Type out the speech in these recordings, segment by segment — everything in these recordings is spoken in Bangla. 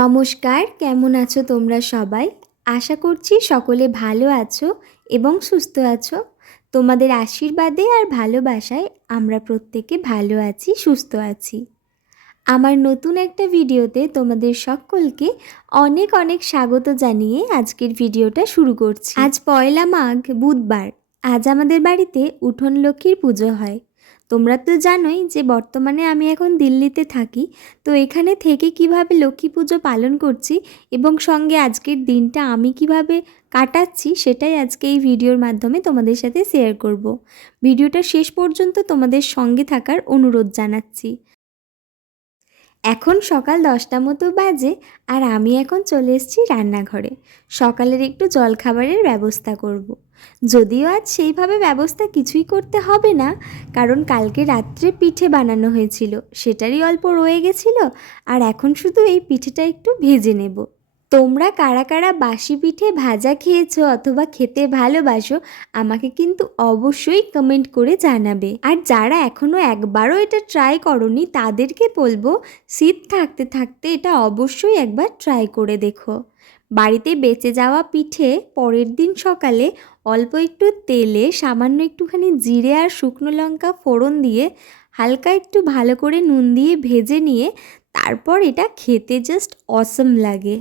নমস্কার, কেমন আছো তোমরা সবাই? আশা করছি সকলে ভালো আছো এবং সুস্থ আছো। তোমাদের আশীর্বাদে আর ভালোবাসায় আমরা প্রত্যেকে ভালো আছি, সুস্থ আছি। আমার নতুন একটা ভিডিওতে তোমাদের সকলকে অনেক অনেক স্বাগত জানিয়ে আজকের ভিডিওটা শুরু করছি। আজ পয়লা মাঘ, বুধবার। আজ আমাদের বাড়িতে উঠোন লক্ষ্মীর পুজো হয়। তোমরা তো জানোই যে বর্তমানে আমি এখন দিল্লিতে থাকি তো এখানে থেকে কীভাবে লক্ষ্মী পুজো পালন করছি এবং সঙ্গে আজকের দিনটা আমি কীভাবে কাটাচ্ছি সেটাই আজকে এই ভিডিওর মাধ্যমে তোমাদের সাথে শেয়ার করব। ভিডিওটা শেষ পর্যন্ত তোমাদের সঙ্গে থাকার অনুরোধ জানাচ্ছি এখন সকাল দশটা মতো বাজে আর আমি এখন চলে এসেছি রান্নাঘরে সকালের একটু জলখাবারের ব্যবস্থা করব। যদিও আজ সেইভাবে ব্যবস্থা কিছুই করতে হবে না, কারণ কালকে রাত্রে পিঠে বানানো হয়েছিল, সেটারই অল্প রয়ে গেছিল, আর এখন শুধু এই পিঠেটা একটু ভেজে নেব তোমরা কারা কারা বাসি পিঠে ভাজা খেয়েছো অথবা খেতে ভালোবাসো, আমাকে কিন্তু অবশ্যই কমেন্ট করে জানাবে। আর যারা এখনও একবারও এটা ট্রাই করনি, তাদেরকে বলব, শীত থাকতে থাকতে এটা অবশ্যই একবার ট্রাই করে দেখো। বাড়িতে বেঁচে যাওয়া পিঠে পরের দিন সকালে অল্প একটু তেলে, সামান্য একটুখানি জিরে আর শুকনো লঙ্কা ফোড়ন দিয়ে হালকা একটু ভালো করে নুন দিয়ে ভেজে নিয়ে তারপর এটা খেতে জাস্ট অসম লাগে।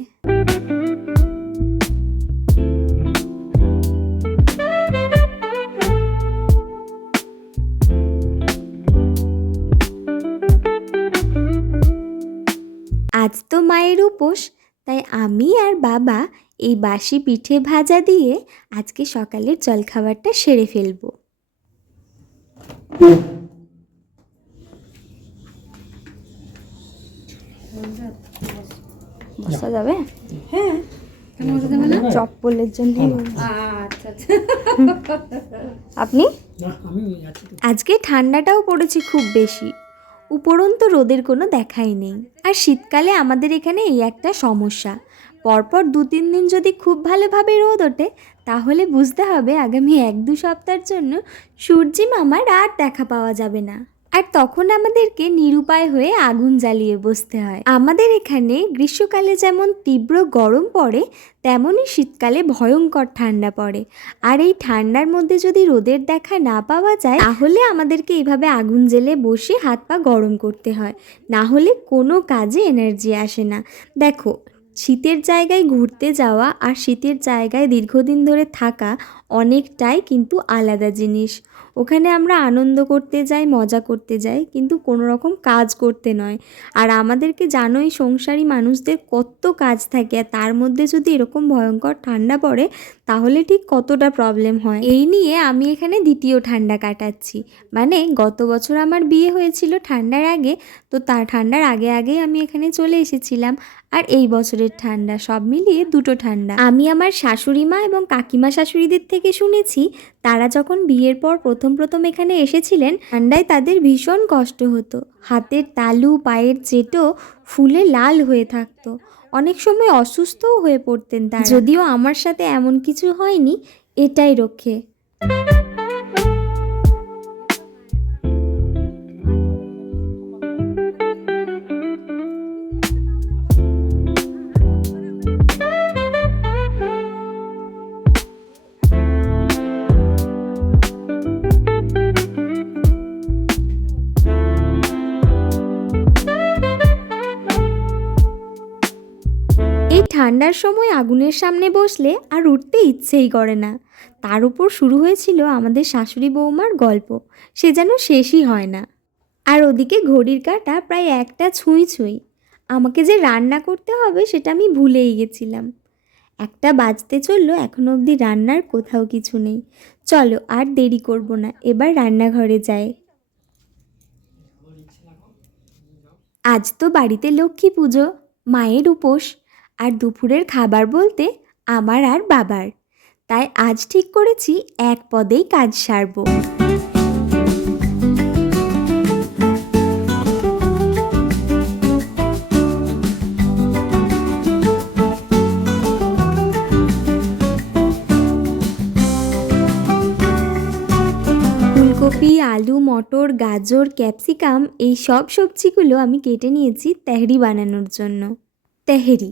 আজ তো মায়ের উপোস, তাই আমি আর বাবা এই বাসি পিঠে ভাজা দিয়ে আজকে সকালের জলখাবারটা সেরে ফেলব। বসা যাবে? হ্যাঁ। চপ্পলের জন্য। আচ্ছা আচ্ছা। আপনি? আজকে ঠান্ডাটাও পড়েছে খুব বেশি। উপরন্ত রোদের কোনো দেখাই নেই। আর শীতকালে আমাদের এখানে এই একটা সমস্যা। পরপর দু তিন দিন যদি খুব ভালোভাবে রোদ ওঠে তাহলে বুঝতে হবে আগামী এক দু সপ্তাহের জন্য সূর্যি মামার আর দেখা পাওয়া যাবে না। আর তখন আমাদেরকে নিরুপায় হয়ে আগুন জ্বালিয়ে বসতে হয়। আমাদের এখানে গ্রীষ্মকালে যেমন তীব্র গরম পড়ে, তেমনই শীতকালে ভয়ঙ্কর ঠান্ডা পড়ে। আর এই ঠান্ডার মধ্যে যদি রোদের দেখা না পাওয়া যায়, তাহলে আমাদেরকে এইভাবে আগুন জেলে বসে হাত পা গরম করতে হয়। না হলে কোনো কাজে এনার্জি আসে না। দেখো, শীতের জায়গায় ঘুরতে যাওয়া আর শীতের জায়গায় দীর্ঘদিন ধরে থাকা অনেকটাই কিন্তু আলাদা জিনিস। ওখানে আমরা আনন্দ করতে যাই, মজা করতে যাই, কিন্তু কোনো রকম কাজ করতে নয়। আর আমাদেরকে জানোই সংসারী মানুষদের কত কাজ থাকে, আর তার মধ্যে যদি এরকম ভয়ঙ্কর ঠান্ডা পড়ে, তাহলে ঠিক কতটা প্রবলেম হয়। এই নিয়ে আমি এখানে দ্বিতীয় ঠান্ডা কাটাচ্ছি। মানে গত বছর আমার বিয়ে হয়েছিল ঠান্ডার আগে, তো তার ঠান্ডার আগে আগেই আমি এখানে চলে এসেছিলাম। আর এই বছরের ঠান্ডা সব মিলিয়ে দুটো ঠান্ডা। আমি আমার শাশুড়ি মা এবং কাকিমা শাশুড়িদের থেকে শুনেছি, তারা যখন বিয়ের পর প্রথম প্রথম এখানে এসেছিলেন, ঠান্ডায় তাদের ভীষণ কষ্ট হতো। হাতের তালু, পায়ের চেটো ফুলে লাল হয়ে থাকতো। অনেক সময় অসুস্থও হয়ে পড়তেন তারা। যদিও আমার সাথে এমন কিছু হয়নি, এটাই রক্ষে। ঠান্ডার সময় আগুনের সামনে বসলে আর উঠতে ইচ্ছেই করে না। তার উপর শুরু হয়েছিল আমাদের শাশুড়ি বৌমার গল্প। সে যেন শেষই হয় না। আর ওদিকে ঘড়ির কাঁটা প্রায় একটা ছুঁই ছুঁই। আমাকে যে রান্না করতে হবে সেটা আমি ভুলেই গেছিলাম। একটা বাজতে চলল এখনও অবধি রান্নার কোথাও কিছু নেই। চলো আর দেরি করব না, এবার রান্নাঘরে যাই। আজ তো বাড়িতে লক্ষ্মী পুজো, মায়ের উপোস। আর দুপুরের খাবার বলতে আমার আর বাবার। তাই আজ ঠিক করেছি এক পদেই কাজ সারবো। ফুলকপি, আলু, মটর, গাজর, ক্যাপসিকাম এই সব সবজিগুলো আমি কেটে নিয়েছি তেহরি বানানোর জন্য। তেহেরি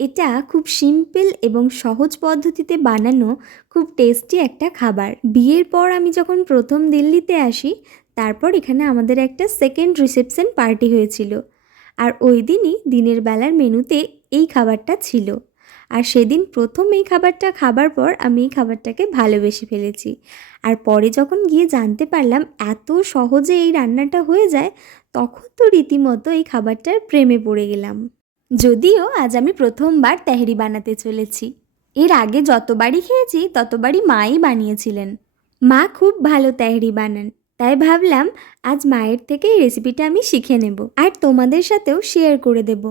এটা খুব সিম্পল এবং সহজ পদ্ধতিতে বানানো খুব টেস্টি একটা খাবার। বিয়ের পর আমি যখন প্রথম দিল্লিতে আসি, তারপর এখানে আমাদের একটা সেকেন্ড রিসেপশন পার্টি হয়েছিল। আর ওই দিনই দিনের বেলার মেনুতে এই খাবারটা ছিল। আর সেদিন প্রথম এই খাবারটা খাবার পর আমি এই খাবারটাকে ভালোবেসে ফেলেছি। আর পরে যখন গিয়ে জানতে পারলাম এত সহজে এই রান্নাটা হয়ে যায়, তখন তো রীতিমতো এই খাবারটার প্রেমে পড়ে গেলাম। যদিও আজ আমি প্রথমবার তেহরি বানাতে চলেছি। এর আগে যতবারই খেয়েছি, ততবারই মাই বানিয়েছিলেন। মা খুব ভালো তেহরি বানান, তাই ভাবলাম আজ মায়ের থেকে এই রেসিপিটা আমি শিখে নেব আর তোমাদের সাথেও শেয়ার করে দেব।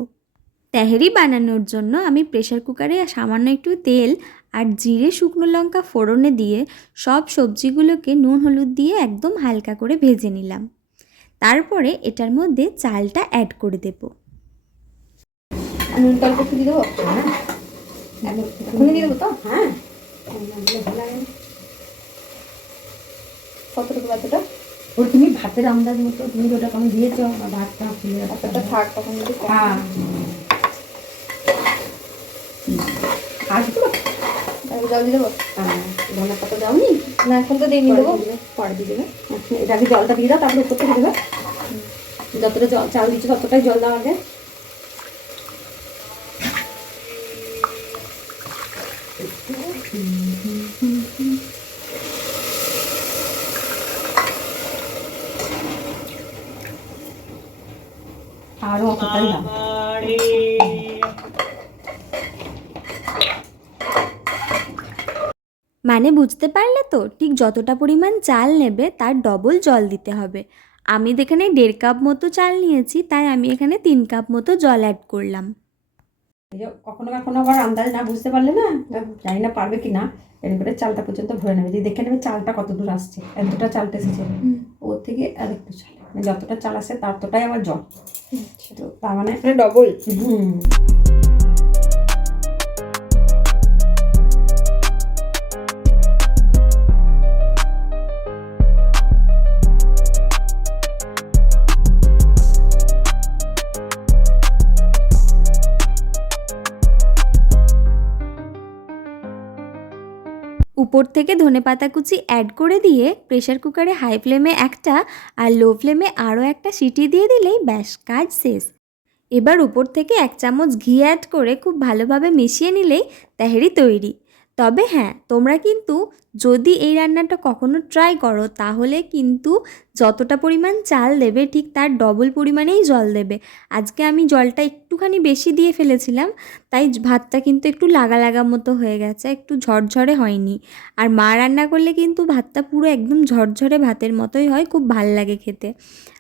তেহরি বানানোর জন্য আমি প্রেশার কুকারে সামান্য একটু তেল আর জিরে শুকনো লঙ্কা ফোড়নে দিয়ে সব সবজিগুলোকে নুন হলুদ দিয়ে একদম হালকা করে ভেজে নিলাম। তারপরে এটার মধ্যে চালটা অ্যাড করে দেব। নুন অল্প একটু দিয়ে দেবো? এখনই দিয়ে দেবো তো? হ্যাঁ। কতটুকু এতটা ওর তুমি ভাতের আন্দাজ মতো তুমি ওটা কেমন দিয়েছ ভাতটা ফুলে থাক তখন যদি হ্যাঁ। আসব জল দিয়ে দেবো? হ্যাঁ ধনে পাতা যাওনি না এখন তো দিয়ে দেবো। পরে দিয়ে দেবে। আচ্ছা, এটা আগে জলটা দিয়ে দাও তারপরে উপর থেকে দেবে। যতটা জল চাল দিচ্ছ ততটাই জল দাও আগে। আরও অতটাই দাও মানে বুঝতে পারলে তো ঠিক যতটা পরিমাণ চাল নেবে তার ডবল জল দিতে হবে। আমি এখানে দেড় কাপ মতো চাল নিয়েছি তাই আমি এখানে তিন কাপ মতো জল অ্যাড করলাম। কখনো কখনো আবার আন্দাজ না বুঝতে পারলে না জানি না পারবে কি না এরপরে চালটা পর্যন্ত ভরে নেবে। দিয়ে দেখে নেবে চালটা কত দূর আসছে এতটা চালটা এসেছে। ওর থেকে আর একটু চাল। যতটা চাল আসে ততটাই আমার জল। তো তার মানে ডবল হুম। উপর থেকে ধনে পাতা কুচি অ্যাড করে দিয়ে প্রেশার কুকারে হাই ফ্লেমে একটা আর লো ফ্লেমে আরও একটা সিটি দিয়ে দিলেই ব্যাস, কাজ শেষ। এবার উপর থেকে এক চামচ ঘি অ্যাড করে খুব ভালোভাবে মিশিয়ে নিলেই তেহেরি তৈরি। তবে হ্যাঁ তোমরা কিন্তু যদি এই রান্নাটা কখনো ট্রাই করো, তাহলে কিন্তু যতটা পরিমাণ চাল দেবে, ঠিক তার ডবল পরিমাণেই জল দেবে। আজকে আমি জলটা একটুখানি বেশি দিয়ে ফেলেছিলাম, তাই ভাতটা কিন্তু একটু লাগা লাগা মতো হয়ে গেছে, একটু ঝরঝরে হয়নি। আর মা রান্না করলে কিন্তু ভাতটা পুরো একদম ঝরঝরে ভাতের মতোই হয়, খুব ভালো লাগে খেতে।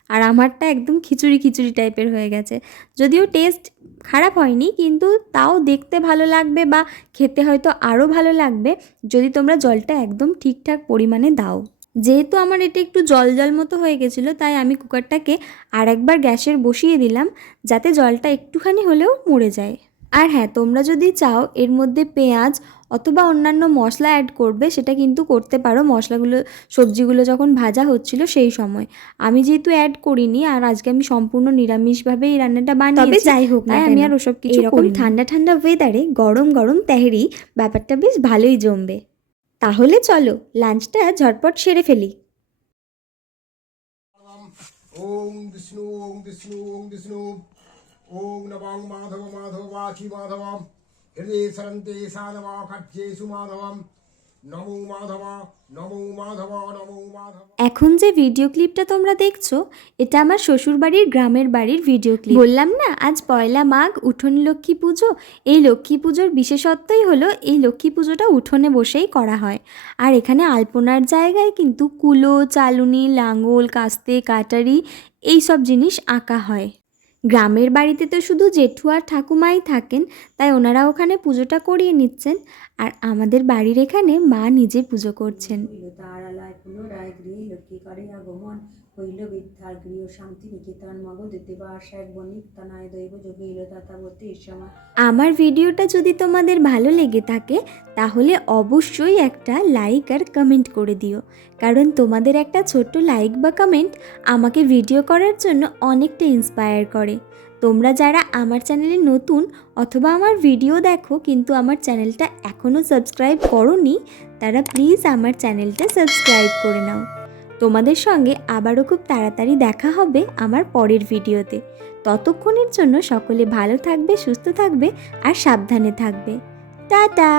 আর আমারটা একদম খিচুড়ি খিচুড়ি টাইপের হয়ে গেছে। যদিও টেস্ট খারাপ হয়নি, কিন্তু তাও দেখতে ভালো লাগবে বা খেতে হয়তো আরও ভালো লাগবে যদি তোমরা জলটা একদম ঠিকঠাক পরিমাণে দাও। যেহেতু আমার এটি একটু জল জল মতো হয়ে গেছিল, তাই আমি কুকারটাকে আর একবার গ্যাসের বসিয়ে দিলাম যাতে জলটা একটুখানি হলেও মরে যায়। আর হ্যাঁ তোমরা যদি চাও এর মধ্যে পেঁয়াজ অথবা অন্যান্য মশলা অ্যাড করবে সেটা কিন্তু করতে পারো। মশলাগুলো সবজিগুলো যখন ভাজা হচ্ছিল সেই সময়। আমি যেহেতু অ্যাড করিনি আর আজকে আমি সম্পূর্ণ নিরামিষভাবে এই রান্নাটা বানিয়ে যাই হোক না আমি আর ওসব কিছু করিনি। ঠান্ডা ঠান্ডা ওয়েদারে গরম গরম তেহেরি ব্যাপারটা বেশ ভালোই জমবে। তাহলে চলো লাঞ্চটা ঝটপট সেরে ফেলি। ওং বিষ্ণু ওং বিষ্ণু ওং বিষ্ণু হৃদয়ে সরন্তে সাধব কার্যেষু মাধবম মাধব নমো মাধব নমো মাধব এখন যে ভিডিও ক্লিপটা তোমরা দেখছ, এটা আমার শ্বশুরবাড়ির গ্রামের বাড়ির ভিডিও ক্লিপ বললাম না, আজ পয়লা মাঘ, উঠোন লক্ষ্মী পুজো। এই লক্ষ্মী পুজোর বিশেষত্বই হলো, এই লক্ষ্মী পুজোটা উঠোনে বসেই করা হয়। আর এখানে আলপনার জায়গায় কিন্তু কুলো, চালুনি লাঙ্গল কাস্তে, কাটারি, এই সব জিনিস আঁকা হয়। গ্রামের বাড়িতে তো শুধু জেঠু আর ঠাকুমাই থাকেন তাই ওনারা ওখানে পুজোটা করিয়ে নিচ্ছেন। আর আমাদের বাড়ির এখানে মা নিজে পুজো করছেন। হইল গৃহে বিদ্যার শান্তি নিকেতন বণিক তানায় দৈব দাতাবতী ঈশ্বমা আমার ভিডিওটা যদি তোমাদের ভালো লেগে থাকে তাহলে অবশ্যই একটা লাইক আর কমেন্ট করে দিও। কারণ তোমাদের একটা ছোট্ট লাইক বা কমেন্ট আমাকে ভিডিও করার জন্য অনেকটা ইন্সপায়ার করে। তোমরা যারা আমার চ্যানেলে নতুন অথবা আমার ভিডিও দেখো কিন্তু আমার চ্যানেলটা এখনও সাবস্ক্রাইব করনি, তারা প্লিজ আমার চ্যানেলটা সাবস্ক্রাইব করে নাও। তোমাদের সঙ্গে আবারও খুব তাড়াতাড়ি দেখা হবে আমার পরের ভিডিওতে। ততক্ষণের জন্য সকলে ভালো থাকবে, সুস্থ থাকবে আর সাবধানে থাকবে। টাটা!